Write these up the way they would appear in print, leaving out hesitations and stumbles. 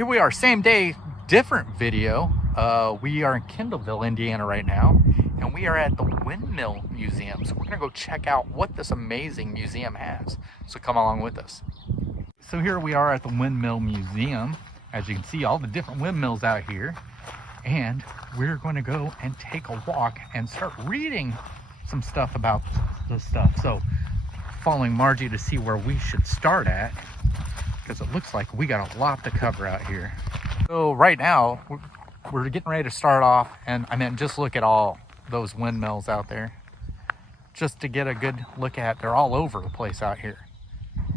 here we are, same day, different video. We are in Kendallville, Indiana right now, and we are at the Windmill Museum. So we're gonna go check out what this amazing museum has. So come along with us. So here we are at the Windmill Museum. As you can see, all the different windmills out here. And we're going to go and take a walk and start reading some stuff about this stuff. So following Margie to see where we should start at, because it looks like we got a lot to cover out here. So right now we're getting ready to start off, and I mean, just look at all those windmills out there, just to get a good look at. They're all over the place out here.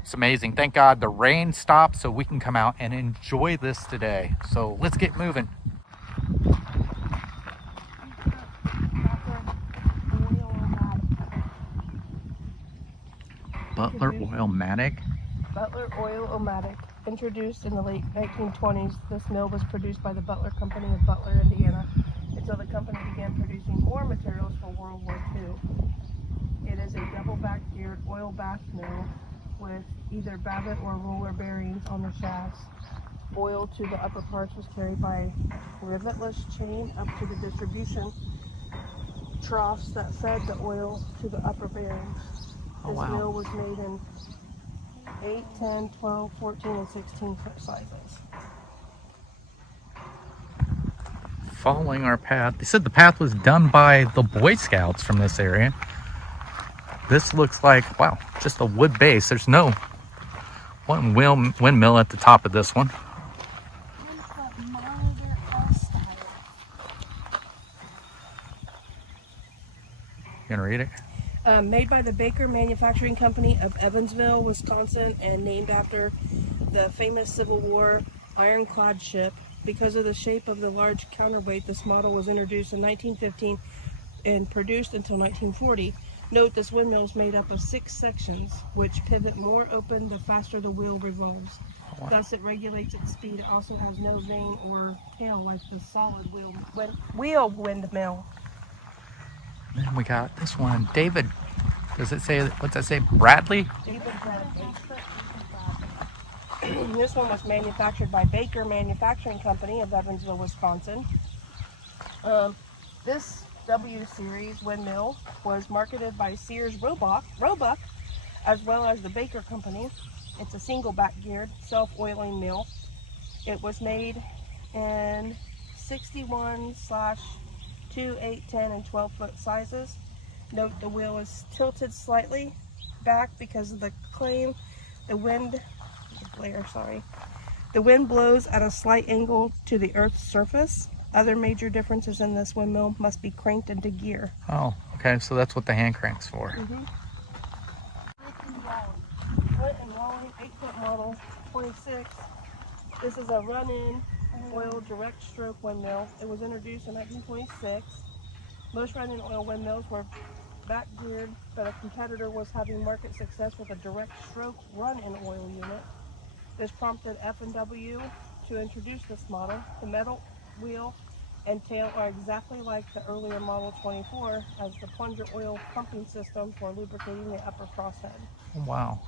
It's amazing. Thank God the rain stopped so we can come out and enjoy this today. So let's get moving. Butler Oilomatic. Butler Oilomatic. Introduced in the late 1920s, this mill was produced by the Butler Company of Butler, Indiana, until the company began producing more materials for World War II. It is a double-back geared oil bath mill with either babbitt or roller bearings on the shafts. Oil to the upper parts was carried by rivetless chain up to the distribution troughs that fed the oil to the upper bearings. This mill was made in 8, 10, 12, 14, and 16 foot sizes. Following our path. They said the path was done by the Boy Scouts from this area. This looks like, wow, just a wood base. There's no one windmill at the top of this one. You gonna read it? Made by the Baker Manufacturing Company of Evansville, Wisconsin, and named after the famous Civil War ironclad ship. Because of the shape of the large counterweight, this model was introduced in 1915 and produced until 1940. Note, this windmill is made up of 6 sections, which pivot more open the faster the wheel revolves. Wow. Thus, it regulates its speed. It also has no vane or tail like the solid wheel windmill. Then we got this one, David. Does it say, what's that say, Bradley? David Bradley. This one was manufactured by Baker Manufacturing Company of Evansville, Wisconsin. This W series windmill was marketed by Sears Roebuck, as well as the Baker Company. It's a single back geared self-oiling mill. It was made in 61/2, 8, 10, and 12 foot sizes. Note, the wheel is tilted slightly back because of the claim. The wind blows at a slight angle to the Earth's surface. Other major differences in this windmill must be cranked into gear. Oh, okay, so that's what the hand crank's for. Flint and Wally, 8-foot model, 26. This is a run-in oil direct stroke windmill. It was introduced in 1926. Most run-in oil windmills were back geared, but a competitor was having market success with a direct stroke run-in oil unit. This prompted F&W to introduce this model. The metal wheel and tail are exactly like the earlier Model 24 as the plunger oil pumping system for lubricating the upper crosshead. Wow.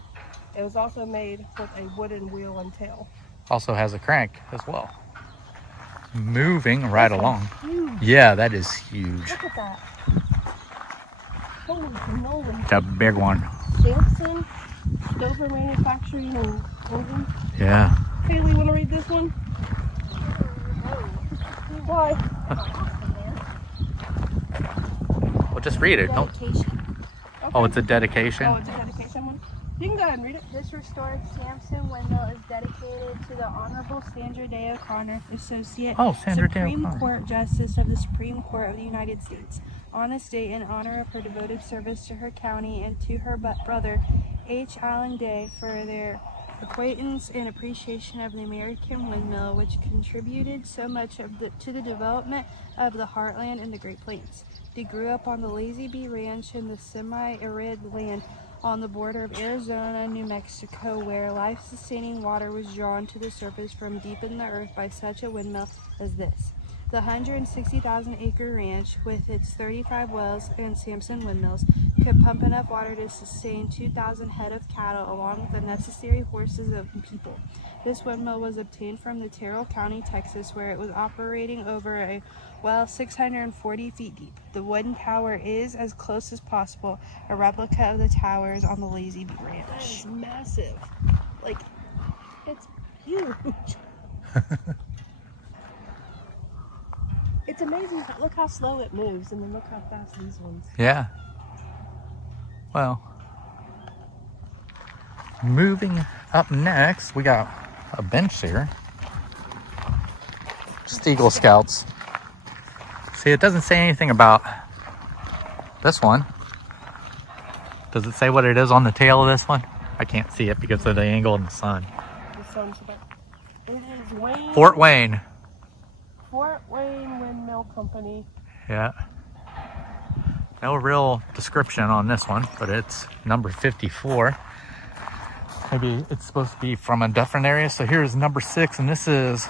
It was also made with a wooden wheel and tail. Also has a crank as well. Moving right along. Huge. Yeah, that is huge. Look at that. Holy cannoli. It's a big one. Samson, Dover Manufacturing and Engine. Yeah. Haley, want to read this one? Why? Well, just read it. Don't. Okay. Oh, it's a dedication? Oh, it's a dedication one? You can go ahead and read it. This restored Samson windmill is dedicated to the Honorable Sandra Day O'Connor, Associate Supreme Court Justice of the Supreme Court of the United States, on this day in honor of her devoted service to her county and to her brother H. Allen Day for their acquaintance and appreciation of the American windmill, which contributed so much to the development of the heartland and the Great Plains. They grew up on the Lazy Bee Ranch in the semi-arid land on the border of Arizona and New Mexico, where life-sustaining water was drawn to the surface from deep in the earth by such a windmill as this. The 160,000-acre ranch, with its 35 wells and Samson windmills, could pump enough water to sustain 2,000 head of cattle along with the necessary horses and people. This windmill was obtained from the Terrell County, Texas, where it was operating over a well 640 feet deep. The wooden tower is, as close as possible, a replica of the towers on the Lazy Bee Ranch. That is massive. Like, it's huge. It's amazing, but look how slow it moves, and then look how fast these ones. Yeah. Well, moving up next, we got a bench here. Stiegel Scouts. See, it doesn't say anything about this one. Does it say what it is on the tail of this one? I can't see it because of the angle in the sun. The sun's about... It is Wayne... Fort Wayne. Fort Wayne Windmill Company. Yeah. No real description on this one, but it's number 54. Maybe it's supposed to be from a different area. So here's number 6, and this is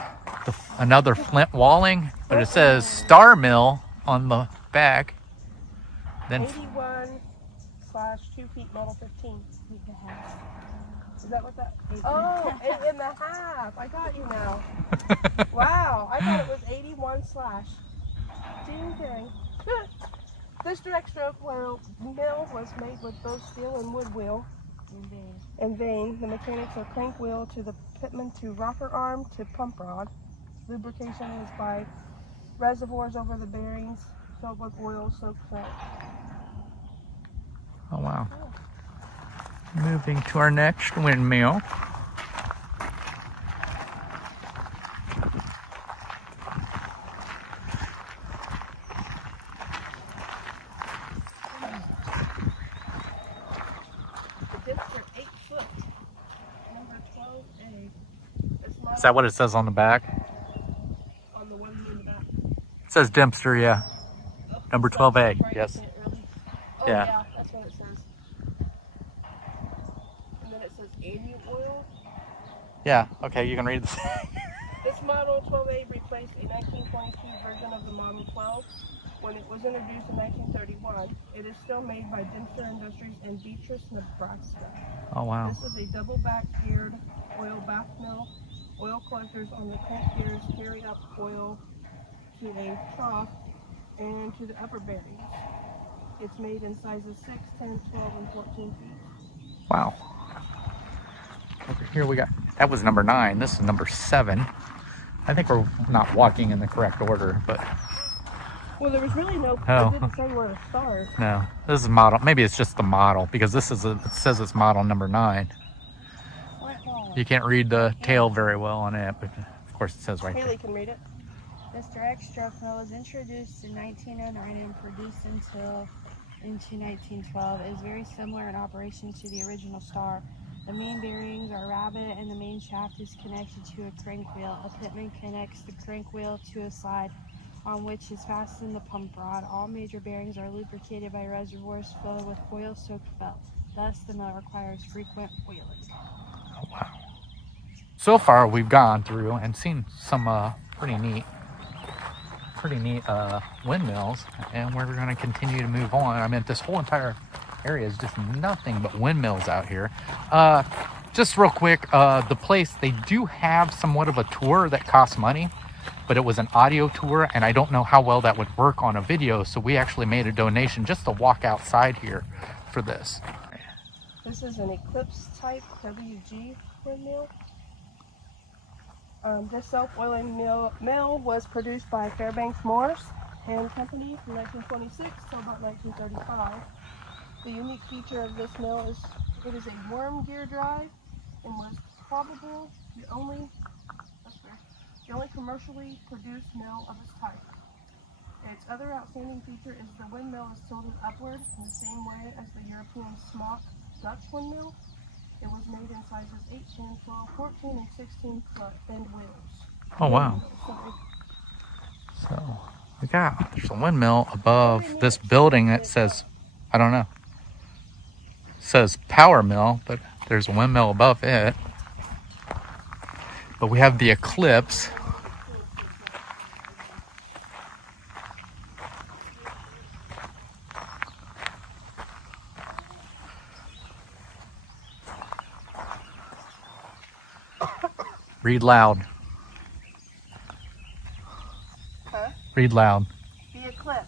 another flint walling, but it says Star Mill on the back. Then 81/2 feet metal 15. Is that what that? Oh, 8.5. I got you now. Wow, I thought it was 81 slash. Ding. This direct stroke mill was made with both steel and wood wheel and vane. The mechanics are crank wheel to the Pitman to rocker arm to pump rod. Lubrication is by reservoirs over the bearings filled with oil soaked crank. Oh wow. Moving to our next windmill. The dips are 8 foot. Number 12A. Is that what it says on the back? On the one in the back. It says Dempster, yeah. Oh, Number 12A, yes. Oh, Yeah. yeah, that's what it says. And then it says annual oil. Yeah, okay, you can read this. This model 12A replaced a 1922 version of the Model 12 when it was introduced in 1931. It is still made by Dempster Industries in Beatrice, Nebraska. Oh wow. This is a double back geared oil bath mill. Oil collectors on the crank gears carry up oil to a trough and to the upper bearings. It's made in sizes 6, 10, 12, and 14 feet. Wow. Over here we got, that was number 9. This is number 7. I think we're not walking in the correct order, but Well, there was really no, Oh. it didn't say where to start. no. This is model, maybe it's just the model because this is it says it's model number 9. You can't read the tail very well on it, but of course it says right there. Haley can read it. This direct stroke mill was introduced in 1909 and produced into 1912. It is very similar in operation to the original Star. The main bearings are rabbet and the main shaft is connected to a crank wheel. A pitman connects the crank wheel to a slide on which is fastened the pump rod. All major bearings are lubricated by reservoirs filled with oil-soaked felt. Thus, the mill requires frequent oiling. Oh, wow. So far we've gone through and seen some pretty neat windmills, and we're going to continue to move on. I mean, this whole entire area is just nothing but windmills out here. Just real quick, the place, they do have somewhat of a tour that costs money, but it was an audio tour, and I don't know how well that would work on a video, so we actually made a donation just to walk outside here for this. This is an Eclipse type WG windmill. This self-oiling mill was produced by Fairbanks Morris and Company from 1926 till about 1935. The unique feature of this mill is it is a worm gear drive and was probably the only commercially produced mill of its type. Its other outstanding feature is the windmill is tilted upward in the same way as the European smock Dutch windmill. It was made in sizes 8, 10, 12, 14, and 16 foot bend wheels. Oh wow. So we got, there's a windmill above this building that says, I don't know, it says power mill, but there's a windmill above it. But we have the Eclipse. Read loud. Huh? Read loud. The Eclipse,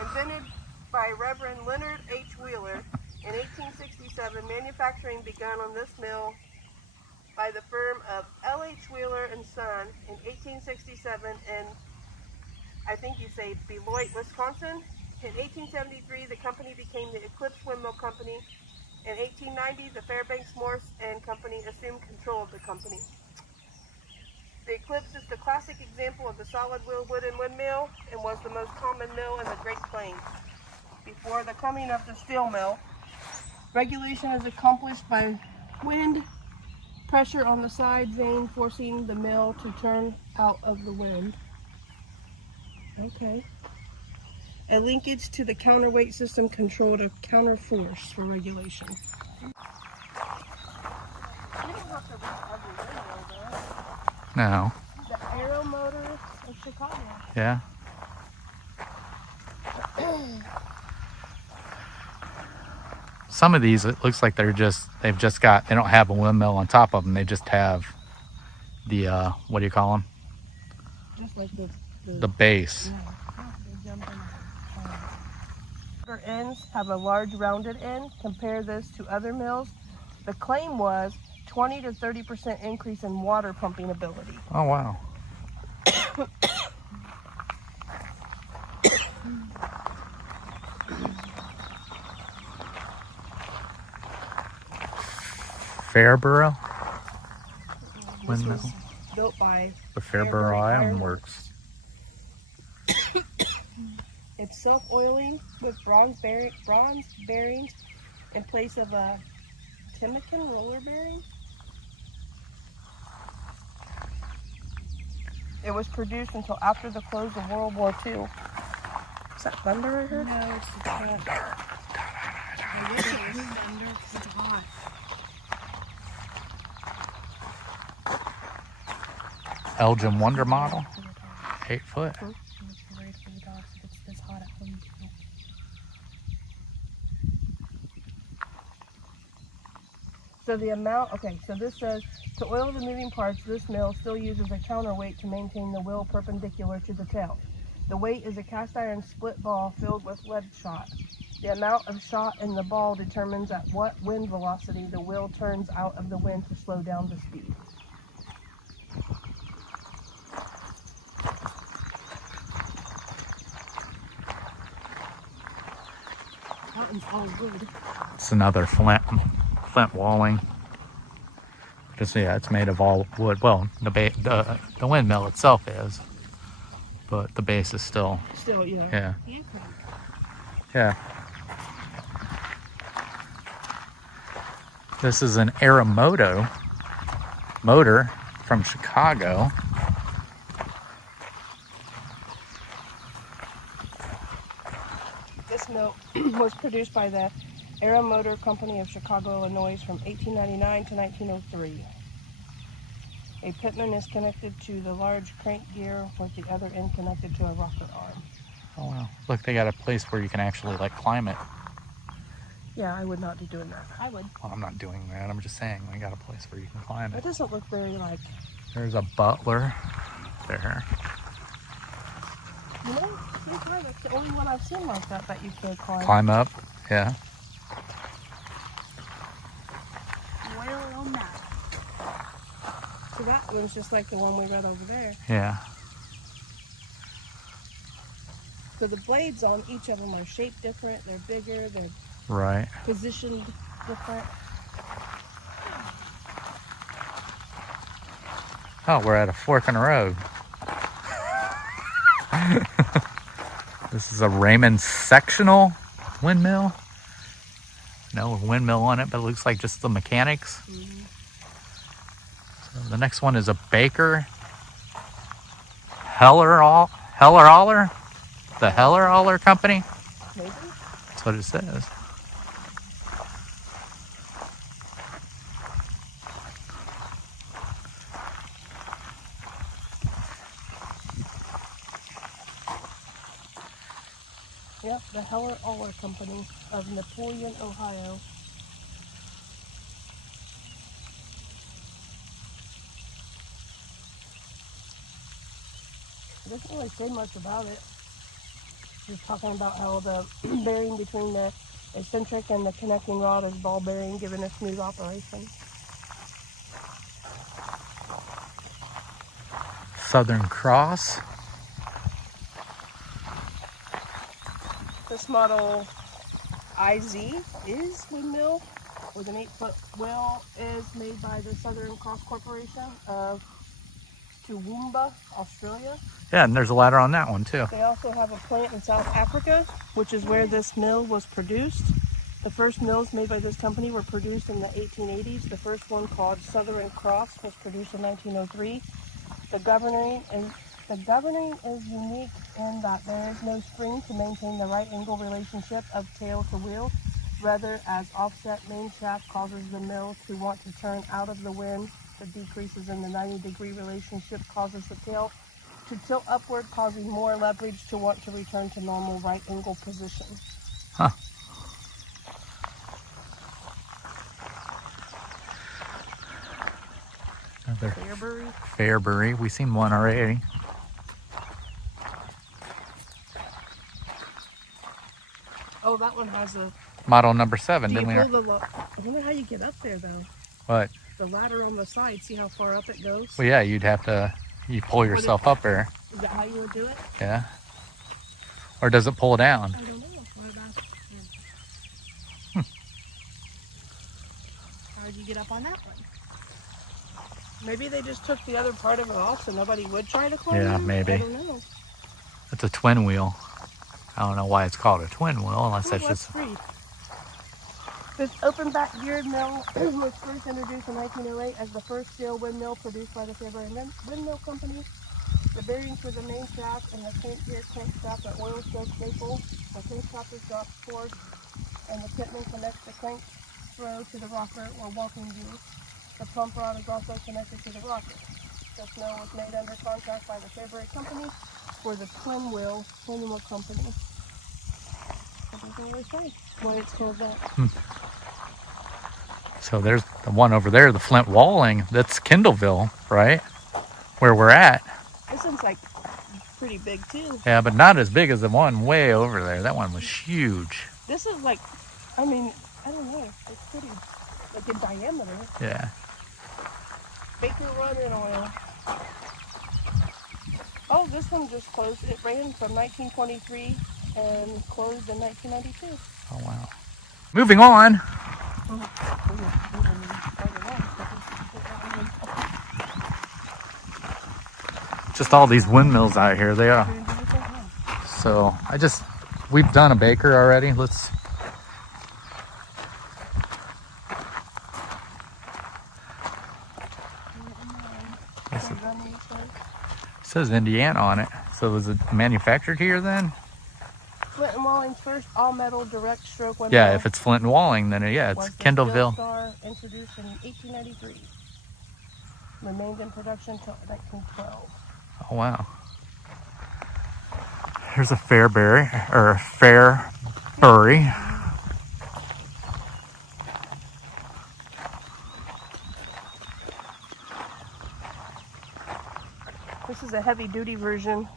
invented by Reverend Leonard H. Wheeler in 1867, manufacturing begun on this mill by the firm of L.H. Wheeler and Son in 1867 in, I think you say, Beloit, Wisconsin. In 1873, the company became the Eclipse Windmill Company. In 1890, the Fairbanks Morse and Company assumed control of the company. The Eclipse is the classic example of the solid wheel wooden windmill and was the most common mill in the Great Plains. Before the coming of the steel mill, regulation is accomplished by wind pressure on the side vane, forcing the mill to turn out of the wind. Okay. A linkage to the counterweight system controlled a counter force for regulation. You don't have to read every windmill, though. No. The Aeromoto of Chicago. Yeah. Some of these, it looks like they don't have a windmill on top of them. They just have the, what do you call them? Just like The base. Their ends have a large rounded end. Compare this to other mills. The claim was 20 to 30% increase in water pumping ability. Oh, wow. Fairbury Windmill. This was built by The Fairbury Iron Works. It's self-oiling with bronze bearings in place of a Timken roller bearing. It was produced until after the close of World War II. Is that thunder I heard? No, it's the truck. I wish it was thunder because it's hot. Elgin Wonder model. 8 foot. So the amount, so this says, to oil the moving parts, this mill still uses a counterweight to maintain the wheel perpendicular to the tail. The weight is a cast iron split ball filled with lead shot. The amount of shot in the ball determines at what wind velocity the wheel turns out of the wind to slow down the speed. That one's all wood. It's another flint walling. It's made of all wood. Well, the windmill itself is, but the base is still. Still, yeah. Yeah. Yeah. This is an Aeromoto Motor from Chicago. This mill was produced by the Aeromoto Company of Chicago, Illinois from 1899 to 1903. A Pitman is connected to the large crank gear with the other end connected to a rocker arm. Oh wow. Look, they got a place where you can actually climb it. Yeah, I would not be doing that. I would. Well, I'm not doing that. I'm just saying they got a place where you can climb it. It doesn't look very There's a Butler there. You know, you're right. It's the only one I've seen like that you could climb. Climb up, yeah. Oilomatic. So that one's just like the one we read over there. Yeah. So the blades on each of them are shaped different. They're bigger. They're right. Positioned different. Oh, we're at a fork in the road. This is a Raymond Sectional windmill. No windmill on it, but it looks like just the mechanics. Mm-hmm. So the next one is a Baker Heller-Aller. The Heller-Aller Company. Maybe. That's what it says. Yep, the Heller-Aller Company of Napoleon, Ohio. doesn't really say much about it. Just talking about how the bearing between the eccentric and the connecting rod is ball bearing, giving a smooth operation. Southern Cross. This model is windmill with an 8-foot wheel is made by the Southern Cross Corporation of Toowoomba, Australia. Yeah, and there's a ladder on that one too. They also have a plant in South Africa, which is where this mill was produced. The first mills made by this company were produced in the 1880s. The first one, called Southern Cross, was produced in 1903. The governing is unique in that there is no spring to maintain the right angle relationship of tail to wheel. Rather, as offset main shaft causes the mill to want to turn out of the wind, the decreases in the 90-degree relationship causes the tail to tilt upward, causing more leverage to want to return to normal right angle position. Huh. Another Fairbury. We seen one already. Oh, that one has a model number 7. Do you didn't pull the I wonder how you get up there though. What? The ladder on the side. See how far up it goes? Well, yeah, you'd have to. You pull yourself up there. Is that how you would do it? Yeah. Or does it pull down? I don't know. What about How did you get up on that one? Maybe they just took the other part of it off so nobody would try to climb. Yeah, in? maybe. I don't know. It's a twin wheel. I don't know why it's called a twin wheel unless that's Let's just. read. This open back geared mill was first introduced in 1908 as the first scale windmill produced by the Fairbury Windmill Company. The bearings for the main shaft and the gear crankshaft are oil stroke maple. The crankshaft is dropped forward and the Pitman connects the crank throw to the rocker or walking gear. The pump rod is also connected to the rocker. This mill was made under contract by the Fairbury Company for the Twin Wheel Windmill Company. That doesn't really say why it's called that. So there's the one over there, the Flint Walling. That's Kendallville, right? Where we're at. This one's like pretty big too. Yeah, but not as big as the one way over there. That one was huge. This is like, I mean, I don't know. It's pretty, like in diameter. Yeah. Baker Run in oil. Oh, this one just closed. It ran from 1923 and closed in 1992. Oh, wow. Moving on. Just all these windmills out here. They are. So we've done a Baker already. Let's. It says Indiana on it. So was it manufactured here then? Flint and Walling's first all-metal direct stroke windmill. Yeah, if it's Flint and Walling, then it's Kendallville. Star introduced in 1893. Remained in production until 1912. Oh wow. Here's a Fairbury or Fairfury. This is a heavy-duty version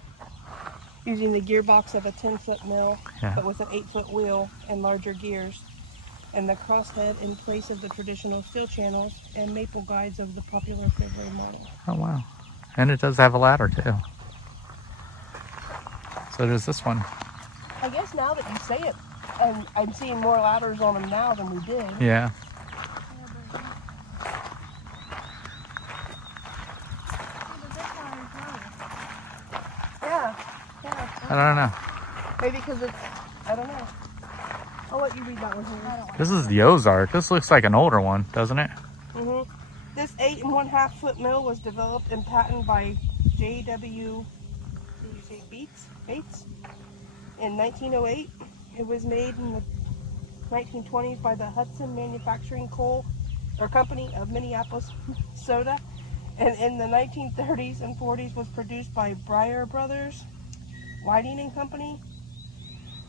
using the gearbox of a 10-foot mill, but with an 8-foot wheel and larger gears, and the crosshead in place of the traditional steel channels and maple guides of the popular Fairbury model. Oh wow. And it does have a ladder too. So does this one. I guess now that you say it, and I'm seeing more ladders on them now than we did. Yeah. I don't know. Maybe because it's, I don't know. I'll let you read that one here. This is the Ozark. This looks like an older one, doesn't it? Mm-hmm. This 8 1/2 foot mill was developed and patented by J.W. Bates in 1908. It was made in the 1920s by the Hudson Manufacturing Company of Minneapolis, Minnesota, and in the 1930s and 40s was produced by Breyer Brothers Whiting and Company.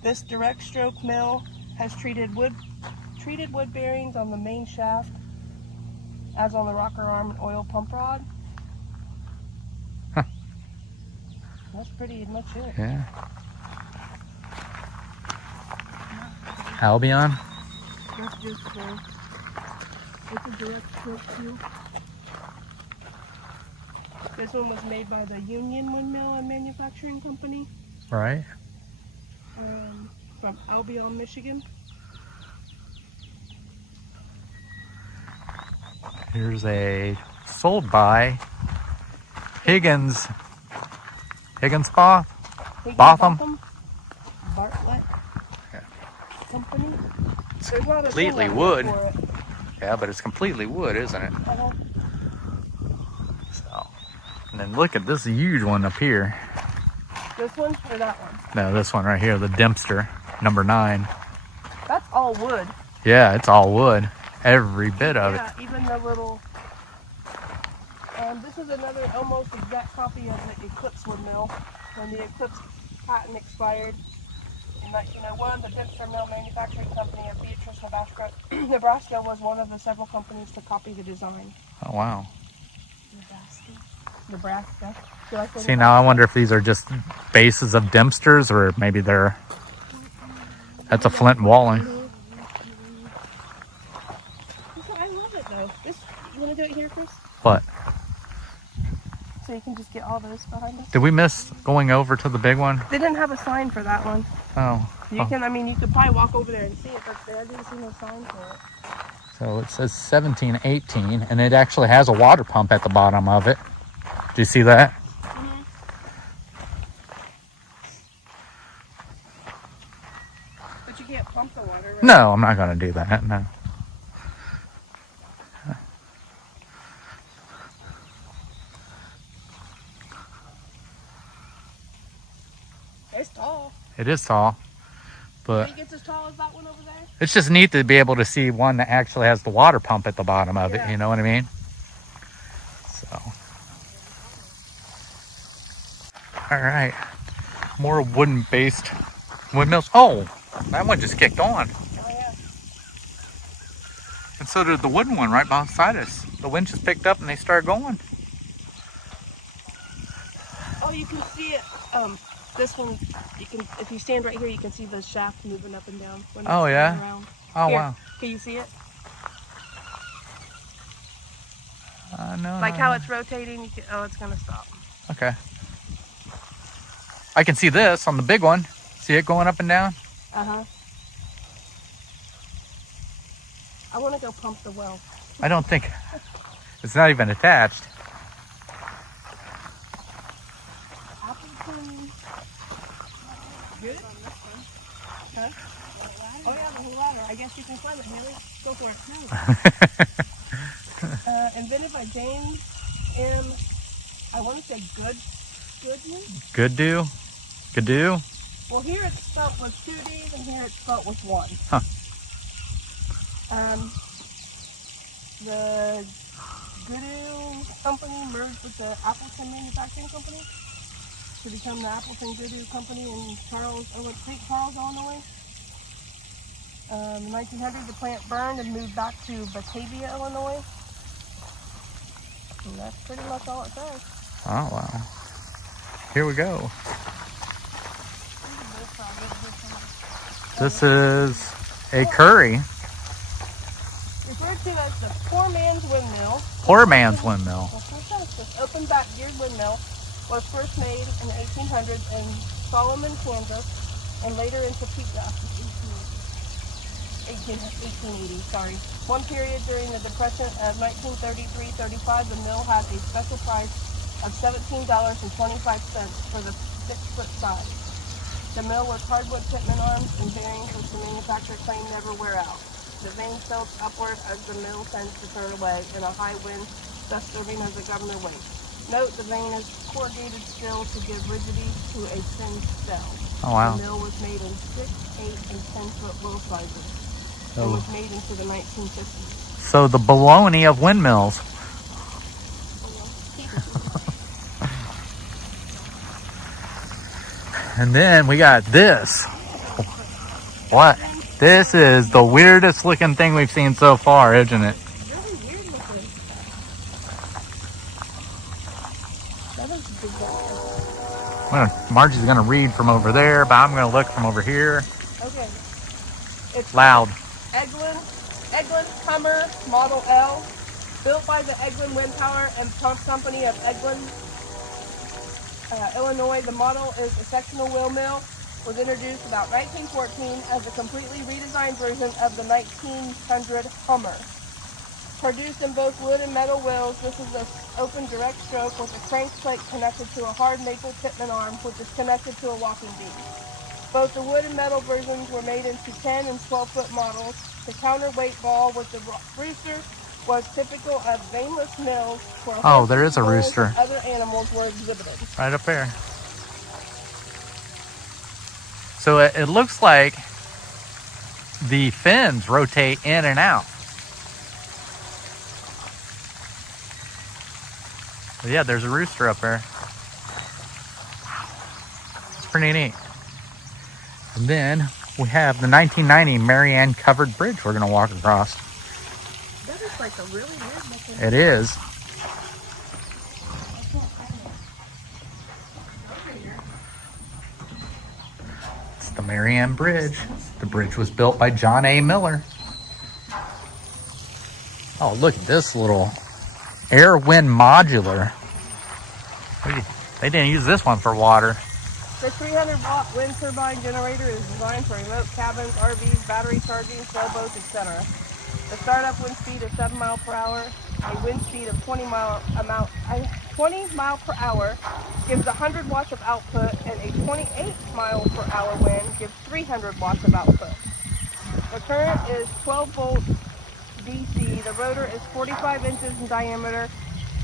This direct stroke mill has treated wood bearings on the main shaft, as on the rocker arm and oil pump rod. Huh. That's pretty much it. Yeah. Albion. That's just it's a direct quote too. This one was made by the Union Windmill and Manufacturing Company. Right. From Albion, Michigan. Here's a sold by Higgins Botham. Bartlett Yeah. Company. It's There's not a completely thing on wood. here for it. Yeah, but it's completely wood, isn't it? Uh-huh. So, and then look at this huge one up here. This one or that one? No, this one right here, the Dempster, number 9. That's all wood. Yeah, it's all wood. Every bit of it. Yeah, even the little. This is another almost exact copy of the Eclipse Windmill. When the Eclipse patent expired in 1901, the Dempster Mill Manufacturing Company of Beatrice, Nebraska was one of the several companies to copy the design. Oh, wow. Nebraska. See, now I wonder if these are just bases of Dempsters, or maybe they're... That's a flint walling. I love it though. You want to do it here, Chris? What? So you can just get all those behind us. Did we miss going over to the big one? They didn't have a sign for that one. Oh. You can probably walk over there and see it, but I didn't see no sign for it. So it says 1718, and it actually has a water pump at the bottom of it. Do you see that? Mm-hmm. But you can't pump the water, right? No, I'm not going to do that. No. It's tall. It is tall, but You think it's as tall as that one over there? it's just neat to be able to see one that actually has the water pump at the bottom of it. Yeah. You know what I mean? So, all right, more wooden-based windmills. Oh, that one just kicked on, Oh yeah. and so did the wooden one right beside us. The wind just picked up and they started going. Oh, you can see it. This one, if you stand right here, you can see the shaft moving up and down. When it's Oh, yeah? going around. Oh, Here, wow. Can you see it? No. Like how it's rotating. It's gonna stop. Okay. I can see this on the big one. See it going up and down? Uh-huh. I want to go pump the well. I don't think it's not even attached. Appleton. Good? Huh? Oh yeah, the whole ladder. I guess you can climb it, Haley. Go for it. Invented by James M. I want to say Goodman? Good-do? Well, here it's spelt with 2 D's and here it's spelt with 1. Huh. The Goodoo company merged with the Appleton Manufacturing Company to become the Appleton Goodoo Company in St. Charles, Illinois. In 1900, the plant burned and moved back to Batavia, Illinois. And that's pretty much all it says. Oh, wow. Here we go. This is a curry. Referred to as the Poorman's Windmill. Poorman's Windmill. This open back geared windmill was first made in the 1800s in Solomon, Kansas, and later in Topeka. 1880, sorry. One period during the Depression of 1933-35, the mill had a special price of $17.25 for the 6-foot size. The mill was hardwood Pitman arms and bearings which the manufacturer claimed never wear out. The vane tilts upward as the mill tends to turn away in a high wind, thus serving as a governor weight. Note the vane is corrugated steel to give rigidity to a thin shell. Oh, wow. The mill was made in 6, 8, and 10-foot wheel sizes. It Oh. was made into the 1950s. So the baloney of windmills. And then we got this. What? This is the weirdest looking thing we've seen so far, isn't it? Really weird looking. That is bizarre. Margie's gonna read from over there, but I'm gonna look from over here. Okay. It's Loud. Eglin Hummer Model L, built by the Eglin Wind Power and Pump Company of Eglin, Illinois. The model is a sectional wheel mill. Was introduced about 1914 as a completely redesigned version of the 1900 Hummer. Produced in both wood and metal wheels, this is an open direct stroke with a crank plate connected to a hard maple Pitman arm, which is connected to a walking beam. Both the wood and metal versions were made into 10 and 12-foot models. The counterweight ball with the rooster was typical of veinless mills where there is a rooster. and other animals were exhibited. Right up there. So it looks like the fins rotate in and out. But yeah, there's a rooster up there. It's pretty neat. And then we have the 1990 Marianne covered bridge we're gonna walk across. That is like a really weird looking. It is. It's the Marianne Bridge. The bridge was built by John A. Miller. Oh, look at this little air wind modular. They didn't use this one for water. The 300-watt wind turbine generator is designed for remote cabins, RVs, battery charging, sailboats, etc. The startup wind speed is 7 miles per hour. A wind speed of 20 mile per hour gives 100 watts of output, and a 28 mile per hour wind gives 300 watts of output. The current is 12 volts DC. The rotor is 45 inches in diameter.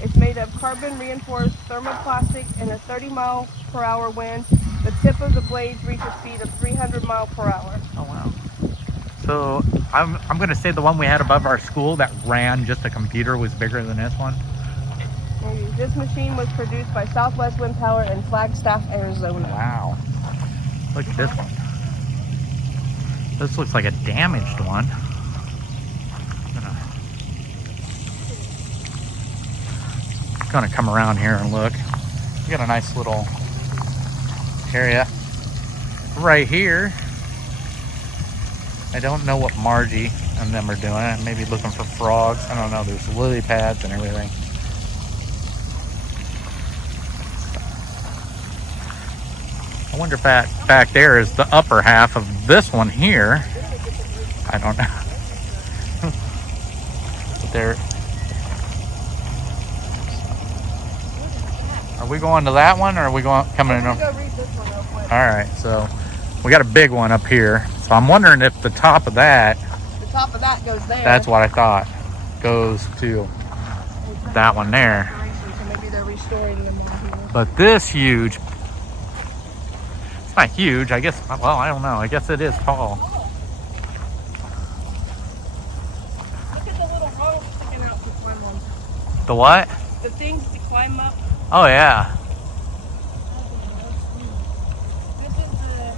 It's made of carbon reinforced thermoplastic and a 30 mile per hour wind. The tip of the blades reach a speed of 300 miles per hour. Oh wow. So I'm gonna say the one we had above our school that ran just a computer was bigger than this one. Maybe. This machine was produced by Southwest Wind Power in Flagstaff, Arizona. Wow. Look at this one. This looks like a damaged one. Gonna come around here and look. We got a nice little area right here. I don't know what Margie and them are doing. Maybe looking for frogs. I don't know. There's lily pads and everything. I wonder if that back there is the upper half of this one here. I don't know. But there. Are we going to that one, or are we coming in? Go read this one real quick. All right, so we got a big one up here. So I'm wondering if the top of that. The top of that goes there. That's what I thought. Goes to that one there. So maybe they're restoring them on here. But this huge. It's not huge, I guess. Well, I don't know. I guess it is tall. Look at the little ropes sticking out to climb on. The what? The things to climb up. Oh yeah. This is the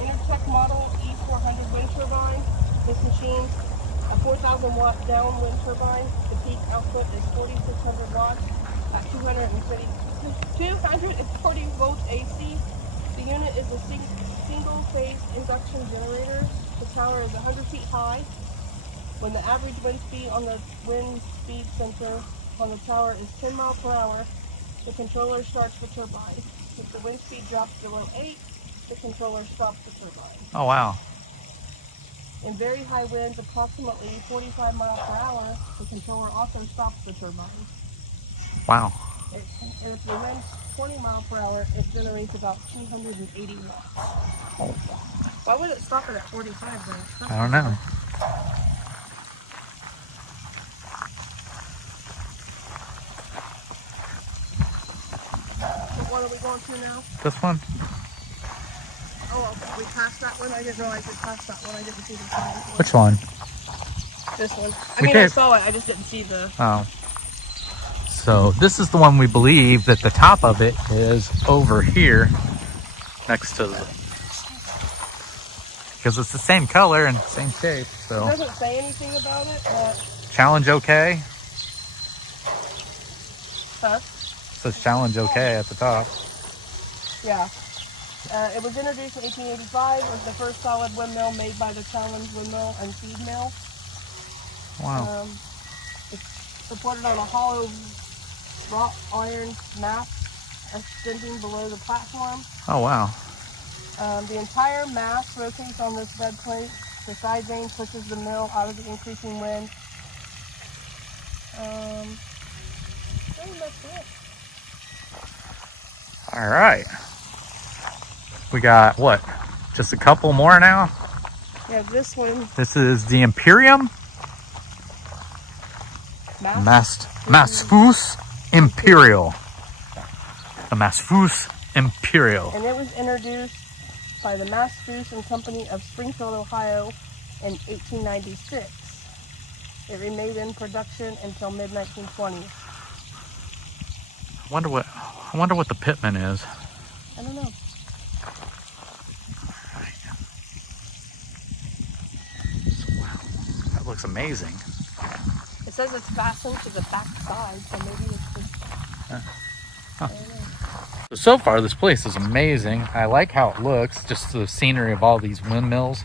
Intertech model E400 wind turbine. This machine, a 4,000 watt down wind turbine. The peak output is 4,600 watts at 240 volts AC. The unit is a single phase induction generator. The tower is 100 feet high. When the average wind speed on the wind speed center on the tower is 10 miles per hour, the controller starts the turbine. If the wind speed drops below 8, the controller stops the turbine. Oh wow. In very high winds, approximately 45 miles per hour, the controller also stops the turbine. Wow. And if the wind's 20 miles per hour, it generates about 280 watts. Oh. Why would it stop it at 45 though? I don't know. What are we going to now? This one? Oh, we passed that one? I didn't realize we passed that one. I didn't see the sign. Which one? This one. I We mean, I did. saw it. I just didn't see the... Oh. So this is the one we believe that the top of it is over here next to the... Because it's the same color and same shape, It so... doesn't say anything about it, but... Challenge okay? Huh? It says challenge okay at the top. Yeah. It was introduced in 1885. It was the first solid windmill made by the Challenge Windmill and Feed Mill. Wow. It's supported on a hollow wrought iron mast extending below the platform. Oh, wow. The entire mast rotates on this bed plate. The side vane pushes the mill out of the increasing wind. Pretty much it. All right. We got what? Just a couple more now? Yeah, this one. This is the Imperium. Masfus Imperial. The Masfus Imperial. And it was introduced by the Masfus and Company of Springfield, Ohio in 1896. It remained in production until mid-1920s. I wonder what the Pitman is. I don't know. Wow, that looks amazing. It says it's fastened to the back side, so maybe it's just... I don't know. So far, this place is amazing. I like how it looks, just the scenery of all these windmills,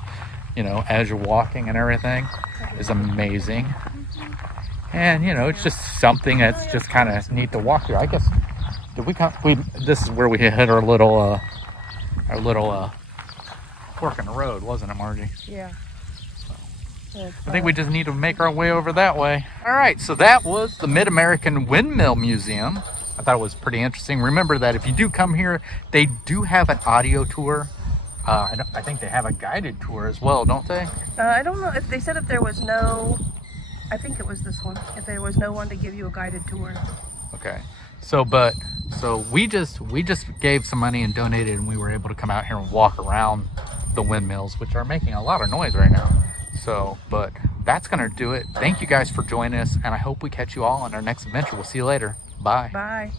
you know, as you're walking and everything is amazing. And, you know, it's just something that's just kind of neat to walk through. I guess, this is where we hit our little fork in the road, wasn't it, Margie? Yeah. I think we just need to make our way over that way. All right, so that was the Mid-America Windmill Museum. I thought it was pretty interesting. Remember that if you do come here, they do have an audio tour. I think they have a guided tour as well, don't they? I don't know if they said if there was no, I think it was this one, if there was no one to give you a guided tour. Okay. So we just gave some money and donated, and we were able to come out here and walk around the windmills, which are making a lot of noise right now. So, but that's going to do it. Thank you guys for joining us, and I hope we catch you all on our next adventure. We'll see you later. Bye. Bye.